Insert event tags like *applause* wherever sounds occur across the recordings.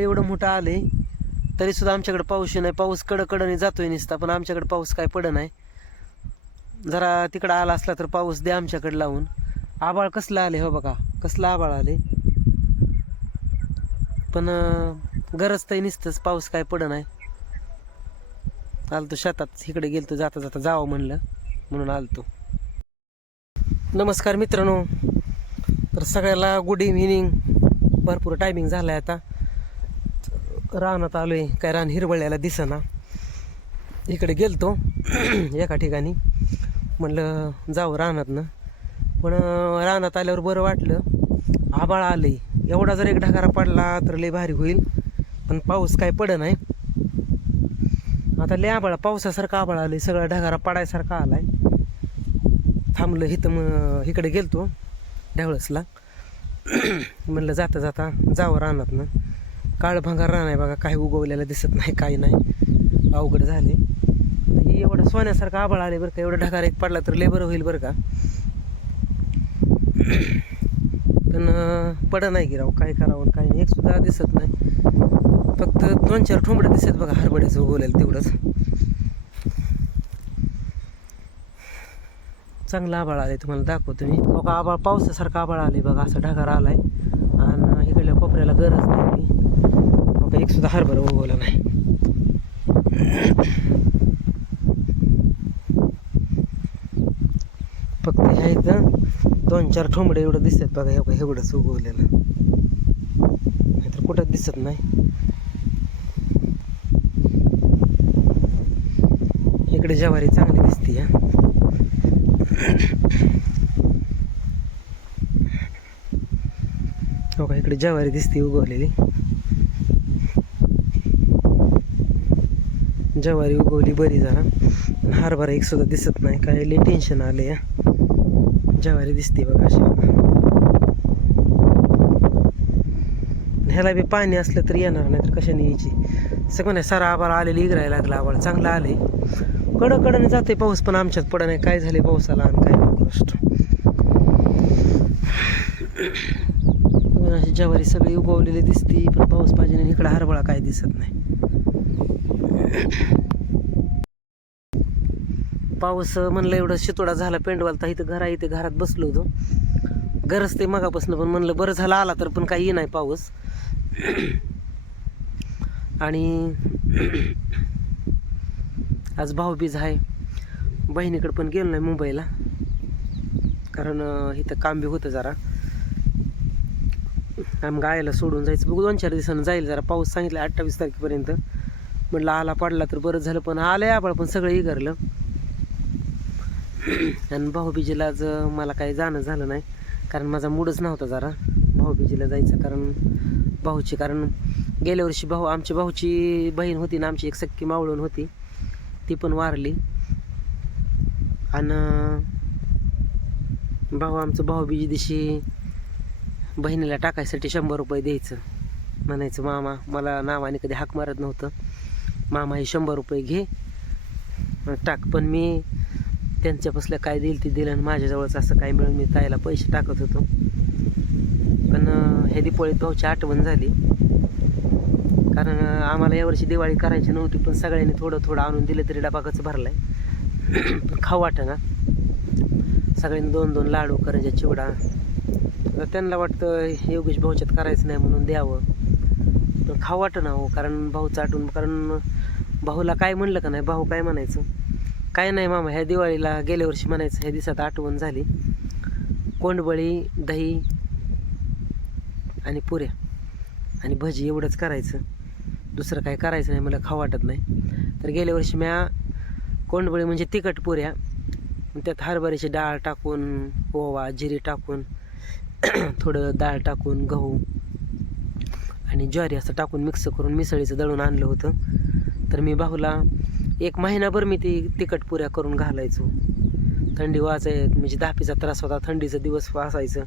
एवढं मोठं आले तरी सुद्धा आमच्याकडे पाऊस नाही पाऊस कडकडने जातोय निसता पण आमच्याकडे पाऊस काय पड नाही. जरा तिकडं आला असला तर पाऊस दे आमच्याकडे लावून. आबाळ कसलं आले हो बघा कसलं आबाळ आले पण गरज तर निसतंच पाऊस काय पड नाही. आलतो शेतात इकडे गेलतो जाता जाता जावं म्हणलं म्हणून आलतो. नमस्कार मित्रांनो. तर सगळ्याला गुड इव्हिनिंग भरपूर टायमिंग झाला आहे आता. रानात आलो आहे काय रान हिरवळ्याला दिसना. इकडे गेलतो *clears throat* एका ठिकाणी. म्हणलं जाऊ रानातनं. पण रानात आल्यावर बरं वाटलं आबाळ आले एवढा जर एक ढगारा पडला तर लय भारी होईल. पण पाऊस काय पड नाही आता लय आबाळ पावसासारखं आबाळ आहे सगळा ढगारा पडायसारखा आलाय. थांबलं इथं मग इकडे गेलतो ढवळसला. *clears throat* म्हणलं जाता जाता जावं रानातनं. काळ भंगार बघा काही उगवलेलं दिसत नाही काही नाही. अवघड झाले. ही एवढं सोन्यासारखं आबाळ आले बरं का एवढं ढगार एक पडला तर लेबर होईल बरं का. पण पड नाही की काय करावं काय नाही. एक सुद्धा दिसत नाही. फक्त दोन चार ठोंबडे दिसत बघा हरभड्याचं उगवलेलं तेवढंच. चांगलं आबाळ आले तुम्हाला दाखवतो मी. बघा आबाळ पावसासारखं आबाळ आले बघा असं ढगार आलाय. आणि आपल्याला गरज नाही बघा एक सुद्धा हरभरा उगवला नाही. फक्त ह्या इथं दोन चार ठोंबडे एवढं दिसतात बघा हे बघा एवढंच उगवलेलं. नाहीतर कुठंच दिसत नाही. इकडे ज्वारी चांगली दिसते या हो का इकडे ज्वारी दिसते उगवलेली. ज्वारी उगवली बरी जरा. हरभरा एक सुद्धा दिसत नाही काय लय टेन्शन आले या ज्वारी दिसते बघा अशी. ह्याला बी पाणी असलं तर येणार नाही तर कशाने यायची? सगळं नाही सारा आबाळ आलेली इगरायला लागला आबाळ चांगला आले कडं कडने जाते पाऊस पण आमच्यात पडा नाही काय झाले पावसाला आणि काय नको गोष्ट. अशी ज्वारी सगळी उगवलेली दिसती पण पाऊस पाहिजे आणि इकडं हरभळा काय दिसत नाही. पाऊस म्हणलं एवढं शितोडा झाला पेंडवाल तर इथं घरा इथे घरात बसलो होतो. गरज ते मगापासून पण म्हणलं बरं झालं आला तर पण काही नाही पाऊस. आणि आज भाऊबीज आहे. बहिणीकडे पण गेलो नाही मुंबईला. कारण इथं काम बी होतं जरा. आम्ही गायला सोडून जायचं. बघू दोन चार दिवसानं जाईल जरा. पाऊस सांगितला अठ्ठावीस तारखेपर्यंत. म्हटलं आला पडला तर बरं झालं पण आलंय आबाळ पण सगळं इगरलं आणि भाऊबीजेला आज मला काही जाणं झालं नाही. कारण माझा मूडच नव्हता जरा. भाऊबीजीला जायचं कारण भाऊची कारण गेल्या वर्षी भाऊ आमची भाऊची बहीण होती ना आमची एक सक्की मावळून होती. ती पण वारली. आणि भाऊ आमचं भाऊबीजी दिवशी बहिणीला टाकायसाठी शंभर रुपये द्यायचं. म्हणायचं मामा मला नावाने कधी हाक मारत नव्हतं. मामा हे शंभर रुपये घे टाक. पण मी त्यांच्यापासलं काय देईल ते दिलं आणि माझ्याजवळच असं काय मिळून मी ताईला पैसे टाकत होतो. पण हे दिपोळीत भाऊची आठवण झाली. कारण आम्हाला यावर्षी दिवाळी करायची नव्हती पण सगळ्यांनी थोडं थोडं आणून दिलं तरी डबाकच आहे पण खाऊ ना सगळ्यांनी दोन दोन लाडू करंजा चिवडा तर त्यांना वाटतं योगेश भाऊच्यात करायचं नाही म्हणून द्यावं. पण खाऊ ना हो कारण भाऊ चाटून कारण भाऊला काय म्हणलं का नाही भाऊ काय म्हणायचं? काय नाही मामा ह्या दिवाळीला गेल्या वर्षी म्हणायचं ह्या दिवसात आठवण झाली. कोंडबळी दही आणि पुऱ्या आणि भजी एवढंच करायचं. दुसरं काय करायचं नाही मला खाऊ वाटत नाही. तर गेल्या वर्षी म्या कोंडबळी म्हणजे तिखट पुऱ्या त्यात हरभऱ्याची डाळ टाकून ओवा जिरी टाकून *clears throat* थोडं डाळ टाकून गहू आणि ज्वारी असं टाकून मिक्स करून मिसळीचं दळून आणलं होतं. तर मी भाऊला एक महिनाभर मी ती तिखट पुऱ्या करून घालायचो. थंडी वाचाय म्हणजे दापीचा त्रास होता थंडीचा दिवस वाचायचं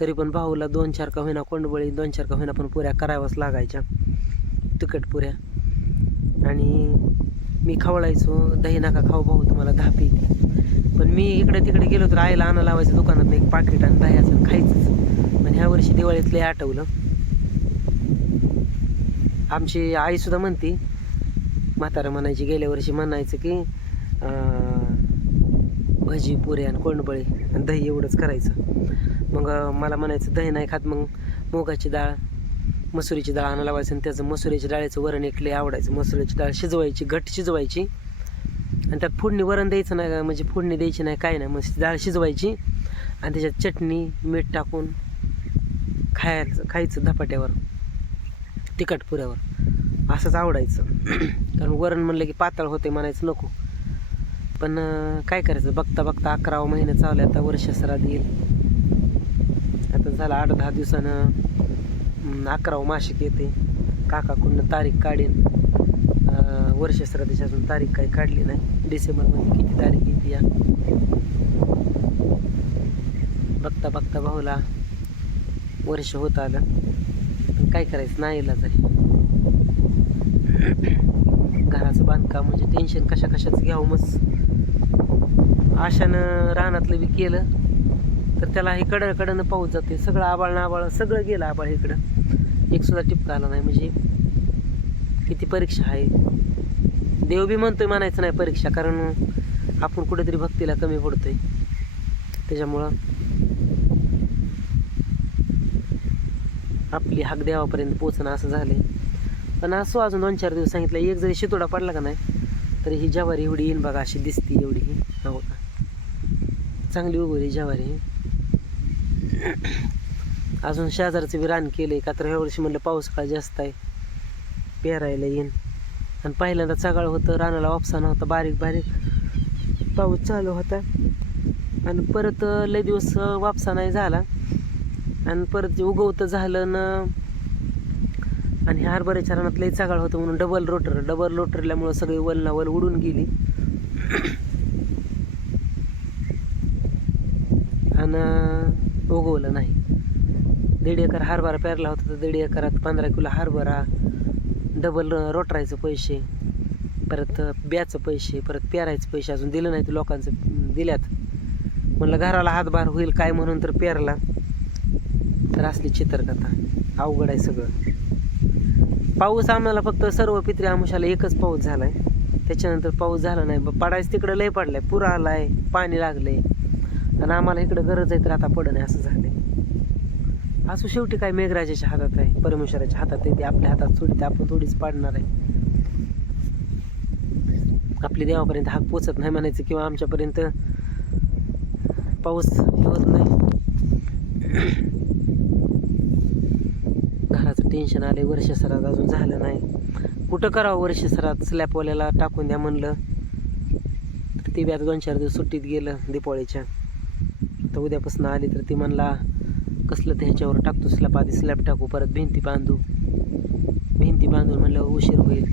तरी पण भाऊला दोन चार का होईना कोंडबळी दोन चार का होईना पण पुऱ्या कराव्याच लागायच्या. तिखट पुऱ्या. आणि मी खवळायचो दही नका खाऊ भाऊ तुम्हाला धापी पण मी इकडे तिकडे गेलो तर आईला आणा लावायचं दुकानात एक पाकिट आणि दह्याचं खायचंच. पण ह्या वर्षी दिवाळीतले आठवलं. आमची आईसुद्धा म्हणती म्हातारा म्हणायची गेल्या वर्षी म्हणायचं की भजी पुरी आणि कोंडबळी आणि दही एवढंच करायचं. मग मला म्हणायचं दही नाही खात मग मुगाची डाळ मसुरीची डाळ आणायला लावायचं आणि त्याचं मसुरीच्या डाळीचं वरण एक लय आवडायचं. मसुरीची डाळ शिजवायची घट शिजवायची आणि त्यात फोडणी वरण द्यायचं नाही का? म्हणजे फोडणी द्यायची नाही काय नाही. मग डाळ शिजवायची आणि त्याच्यात चटणी मीठ टाकून खायचं खायचं धपाट्यावर तिखट पुऱ्यावर. असंच आवडायचं. कारण वरण म्हणलं की पातळ होते म्हणायचं नको. पण काय करायचं? बघता बघता अकरावा महिने चालले आता वर्ष सरात येईल आता झालं आठ दहा दिवसानं अकरावा अकरावं मासिक येते. काकाकडून तारीख काढेन. वर्ष श्राद्धीची अजून तारीख काही काढली नाही. डिसेंबरमध्ये किती तारीख येते या? बघता बघता भाऊला वर्ष होत आलं. पण काय करायचं नाही इलाज आहे. घराचं बांधकाम म्हणजे टेन्शन कशा कशाचं घ्यावं मग आशानं रानातलं बी केलं तर त्याला हे कडं कडनं पाऊस जाते सगळं आबाळ नाबाळ सगळं गेलं आबाळ इकडं. एक सुद्धा टिपका आला नाही. म्हणजे किती परीक्षा आहे देव बी म्हणतोय म्हणायचं नाही परीक्षा कारण आपण कुठेतरी भक्तीला कमी पडतोय. त्याच्यामुळं आपली हाक देवापर्यंत पोचणं असं झालंय. पण असो अजून दोन चार दिवस सांगितलं एक जरी शितोडा पडला का नाही तरी ही जवारी एवढी येईन बघा अशी दिसती एवढी. ही हो का? चांगली उगवली जवारी. अजून शेजारचं बी रान केलंय का तर ह्या वर्षी म्हणलं पाऊस काळ जास्त आहे. पेरायला येईन. आणि पहिल्यांदा चगाळ होतं रानाला वापसा नव्हता बारीक बारीक पाऊस चालू होता. आणि परत लय दिवस वापसा नाही झाला. आणि परत जे उगवतं झालं ना आणि हरभऱ्याच्या रानात लई चागाळ होतं म्हणून डबल रोटर डबल रोटरल्यामुळं सगळी वलना वल उडून गेली. आणि उगवलं नाही. दीड एकर हरभरा पेरला होता तर दीड एकरात पंधरा किलो हरभरा डबल रोटरायचं पैसे परत ब्याचं पैसे परत पेरायचं पैसे अजून दिलं नाही ते लोकांचं दिल्यात. म्हणलं घराला हातभार होईल काय म्हणून तर पेरला. तर असली चित्रकथा अवघड आहे सगळं. पाऊस आम्हाला फक्त सर्व पित्री आमुषाला एकच पाऊस झाला आहे त्याच्यानंतर पाऊस झाला नाही. ब- पडायचं तिकडं लय पडलाय. पूर आहे पाणी लागलं आहे आणि आम्हाला इकडं गरज आहे तर आता पडणं असं झालं आहे असू शेवटी काय मेघराजाच्या हातात आहे परमेश्वराच्या हातात आहे ते आपल्या हातात थोडी ते आपण थोडीच पाडणार आहे. आपली देवापर्यंत हाक पोचत नाही म्हणायचं किंवा आमच्यापर्यंत पाऊस येत होत नाही. घराचं टेन्शन आले वर्ष सरात अजून झालं नाही. कुठं करावं वर्ष सरात? स्लॅपवाल्याला टाकून द्या म्हणलं. तर ते बी आता दोन चार दिवस सुट्टीत गेलं दिपाळीच्या तर उद्यापासून आली तर ती म्हणला कसलं ते ह्याच्यावर टाकतो स्लॅप आधी स्लॅप टाकू परत भिंती बांधू. भिंती बांधून म्हणल्यावर उशीर होईल.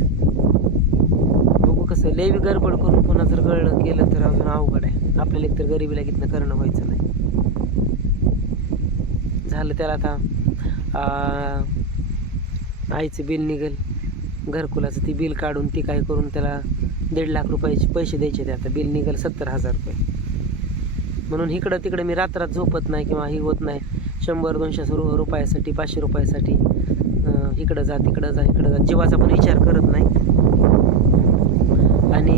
बघू कसं लय बी गडबड करून पुन्हा जर गळलं केलं तर अजून अवघड आहे. आपल्याला एकतर गरिबीला कितनं करणं व्हायचं नाही. झालं त्याला आता आईचं बिल निघेल. घरकुलाचं ती बिल काढून ती काय करून त्याला दीड लाख रुपयाचे पैसे द्यायचे ते आता. बिल निघेल सत्तर हजार रुपये. म्हणून इकडं तिकडं मी रात्रात झोपत नाही किंवा ही होत नाही. शंभर दोनशे रु रुपयासाठी पाचशे रुपयासाठी इकडं जा तिकडं जा इकडं जा. जीवाचा पण विचार करत नाही. आणि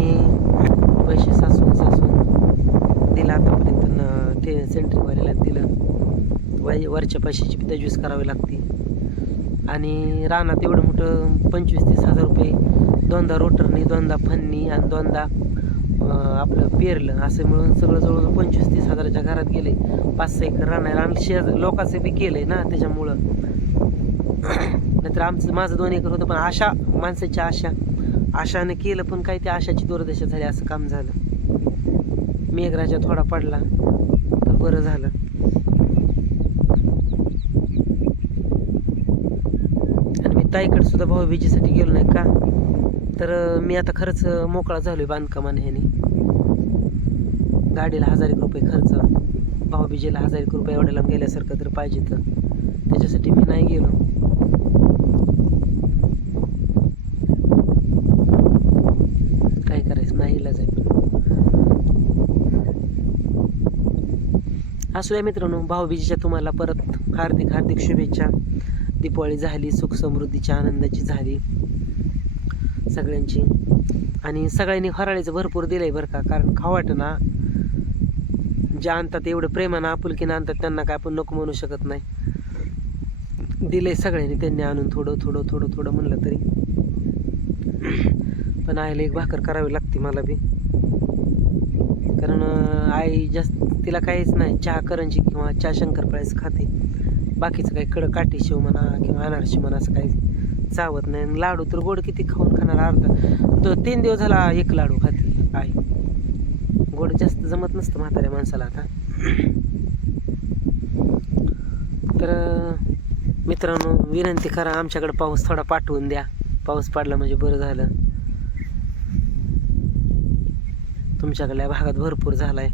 पैसे सासून सासून दिला आतापर्यंत ते सेंट्रीवाल्याला दिलं. वाय वरच्या पैशाची तजवीज करावी लागते. आणि रानात एवढं मोठं पंचवीस तीस हजार रुपये दोनदा रोटरनी दोनदा फन्नी आणि दोनदा आपलं पेरलं असं मिळून सगळं जवळजवळ पंचवीस तीस हजाराच्या घरात गेले. पाच सहा एकर रान आहे आणि शेज लोकांचं बी केलंय ना त्याच्यामुळं. नाहीतर आमचं माझं दोन एकर होतं पण आशा माणसाच्या आशा. आशाने केलं पण काही त्या आशाची दुर्दशा झाली असं काम झालं. मेघराजा थोडा पडला तर बरं झालं. आणि मी ताईकडे सुद्धा भाऊबीजेसाठी गेलो नाही का? तर मी आता खरंच मोकळा झालो आहे बांधकामाने ह्याने. गाडीला हजार एक रुपये खर्च. भाऊबीजेला हजार एक रुपये एवढ्याला गेल्यासारखं तर पाहिजे तर. त्याच्यासाठी मी नाही गेलो. काय करायचं? नाही इलाज आहे. असू या मित्रांनो भाऊबीजेच्या तुम्हाला परत हार्दिक हार्दिक शुभेच्छा. दिपावळी झाली सुख समृद्धीची आनंदाची झाली. सगळ्यांची. आणि सगळ्यांनी फराळीचं भरपूर दिलंय बरं का कारण खाऊ ना. जे आणतात एवढं प्रेमानं आपुलकीनं आणतात त्यांना काय आपण नको म्हणू शकत नाही. दिलंय सगळ्यांनी त्यांनी आणून थोडं थोडं थोडं थोडं म्हणलं तरी. पण आईला एक भाकर करावी लागते मला बी. कारण आई जास्त तिला काहीच नाही. चहा करंजी किंवा चहा शंकरपाळ्याचं खाते. बाकीचं काही कडक काठी शिव म्हणा किंवा अनारशी म्हणा असं काही. चावत नाही. आणि लाडू तर गोड किती खाऊन खाणार अर्धा. तो तीन दिवस झाला एक लाडू खाते. आई. गोड जास्त जमत नसतं म्हाताऱ्या माणसाला आता. तर मित्रांनो विनंती करा आमच्याकडे पाऊस थोडा पाठवून द्या. पाऊस पडला म्हणजे बरं झालं. तुमच्याकडल्या भागात भरपूर झालाय.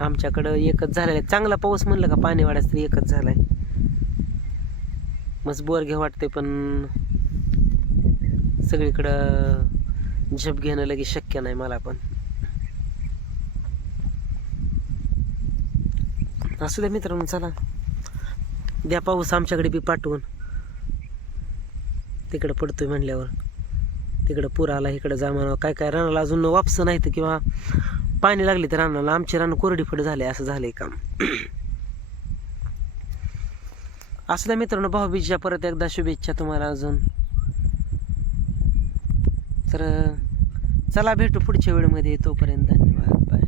आमच्याकडं एकच झालेला आहे. चांगला पाऊस म्हणलं का पाणी वाढायचं तरी एकच झालाय. मस्त बोर घे वाटते पण सगळीकडं झप घेणं लगेच शक्य नाही मला पण. असू द्या मित्रांनो चला. द्या पाऊस आमच्याकडे बी पाठवून. तिकडं पडतोय म्हणल्यावर. तिकडं पूर आला इकडं जा काय काय रानाला अजून वापस नाही तर किंवा पाणी लागले तर रानाला. आमचे रान कोरडी फड झाले असं झालंय काम. असं द्या मित्रांनो भाऊबीजच्या परत एकदा शुभेच्छा तुम्हाला अजून. तर चला भेटू पुढच्या वेळेमध्ये तोपर्यंत धन्यवाद. बाय